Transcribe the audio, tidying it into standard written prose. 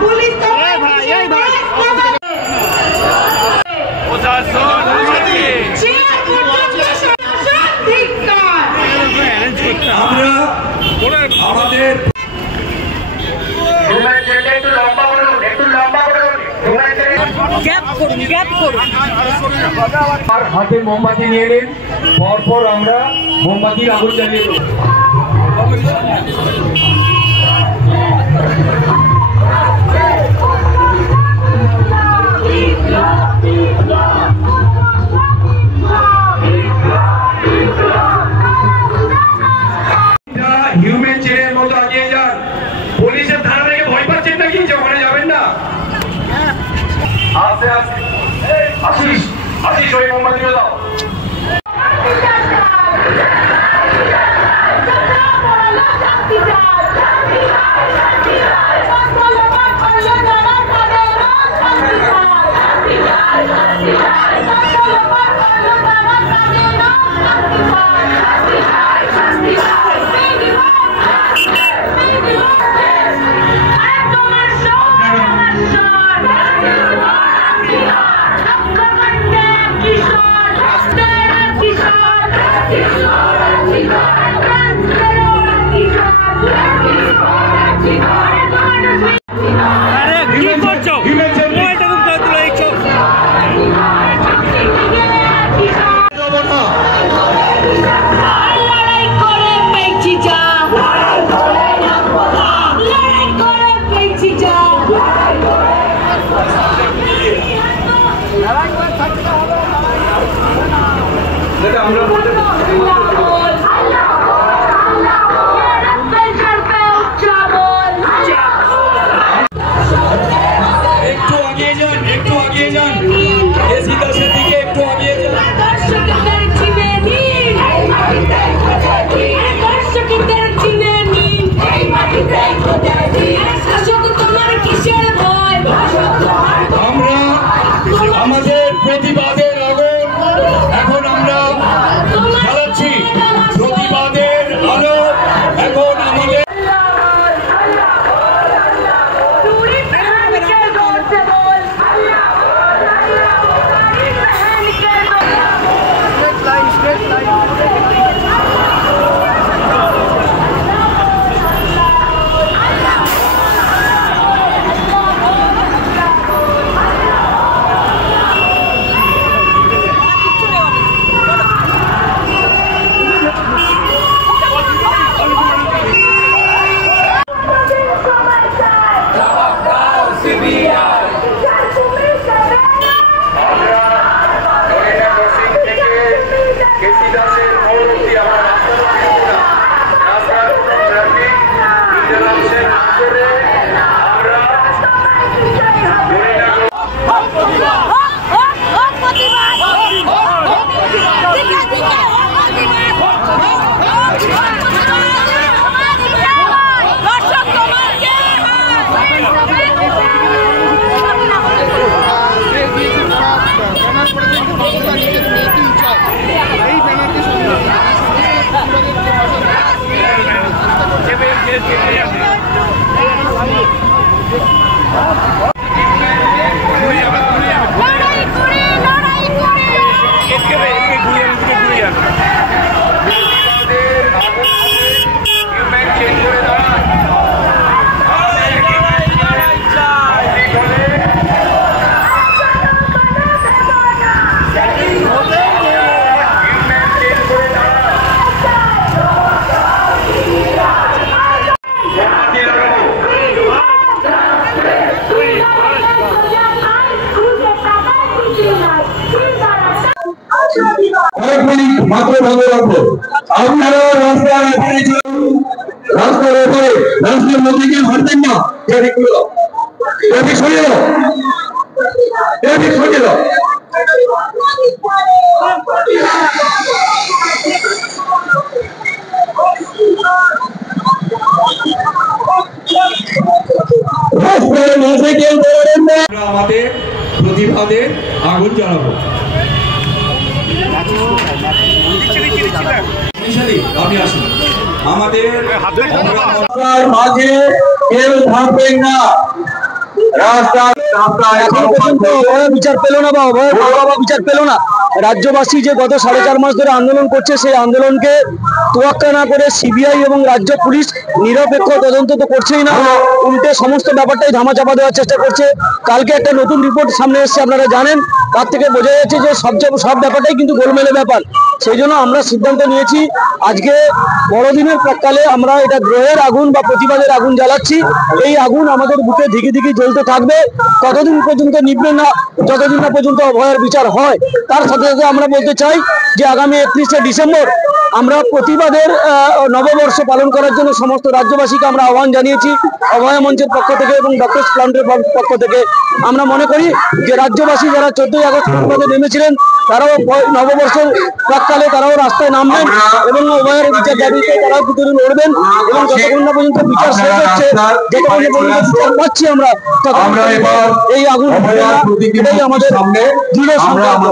Police আমাদের হাতে মোমবাতি নিয়ে নিন, পরপর আমরা মোমবাতির আগুন জ্বালিয়ে দেব। হিউম্যান চেনের মতো এগিয়ে যান। পুলিশের ধারা থেকে ভয় পাচ্ছেন নাকি যে ওখানে যাবেন না? আস্তে আস্তে আশিস আশিস ওই মোমবাতি দাও। মাত্র ভালো রাখবো। আপনারা রাস্তার রাস্তার উপরে রাস্তার মধ্যে গিয়ে হাঁটবেন না। ট্রাফিক সরিয়ে দাও, ট্রাফিক সরিয়ে দাও। রাস্তার মাঝে কেউ বেরোবেন না। আমরা আমাদের প্রতিবাদে আগুন জ্বালাবো। আপনি আসুন, আমাদের মাঝে কেউ থাকবেন না। এখনো পর্যন্ত অভয় বিচার পেল না বা অভয়ের মা বাবা বিচার পেল না। রাজ্যবাসী যে গত 4.5 মাস ধরে আন্দোলন করছে, সেই আন্দোলনকে তোয়াক্কা না করে সিবিআই এবং রাজ্য পুলিশ নিরপেক্ষ তদন্ত তো করছেই না, উল্টে সমস্ত ব্যাপারটাই ধামাচাপা দেওয়ার চেষ্টা করছে। কালকে একটা নতুন রিপোর্ট সামনে এসেছে, আপনারা জানেন, তার থেকে বোঝা যাচ্ছে যে সব ব্যাপারটাই কিন্তু গোলমেলে ব্যাপার। সেই জন্য আমরা সিদ্ধান্ত নিয়েছি, আজকে বড়দিনের প্রাক্কালে আমরা এটা দ্রোহের আগুন বা প্রতিবাদের আগুন জ্বালাচ্ছি। এই আগুন আমাদের বুকে ধিকি ধিকি জ্বলতে থাকবে, ততদিন পর্যন্ত নিভবে না, যতদিন না পর্যন্ত অভয়ের বিচার হয়। তার সাথে সাথে আমরা বলতে চাই যে আগামী 31শে ডিসেম্বর আমরা প্রতিবাদের নববর্ষ পালন করার জন্য সমস্ত রাজ্যবাসীকে আমরা আহ্বান জানিয়েছি অভয় মঞ্চের পক্ষ থেকে এবং ডক্টরস প্ল্যান্টের পক্ষ থেকে। আমরা মনে করি যে রাজ্যবাসী যারা 14ই আগস্ট প্রতিবাদে নেমেছিলেন, তারাও নববর্ষের প্রাক্কালে তারাও রাস্তায় নামবেন এবং অভয়ের বিচার দাবিতে তারাও প্রতিদিন লড়বেন। এবং যতক্ষণ না পর্যন্ত বিচার শেষ হচ্ছে, যতক্ষণ না পর্যন্ত বিচার পাচ্ছি আমরা, ততক্ষণ এই আগুন এটাই আমাদের দৃঢ় সংকল্প।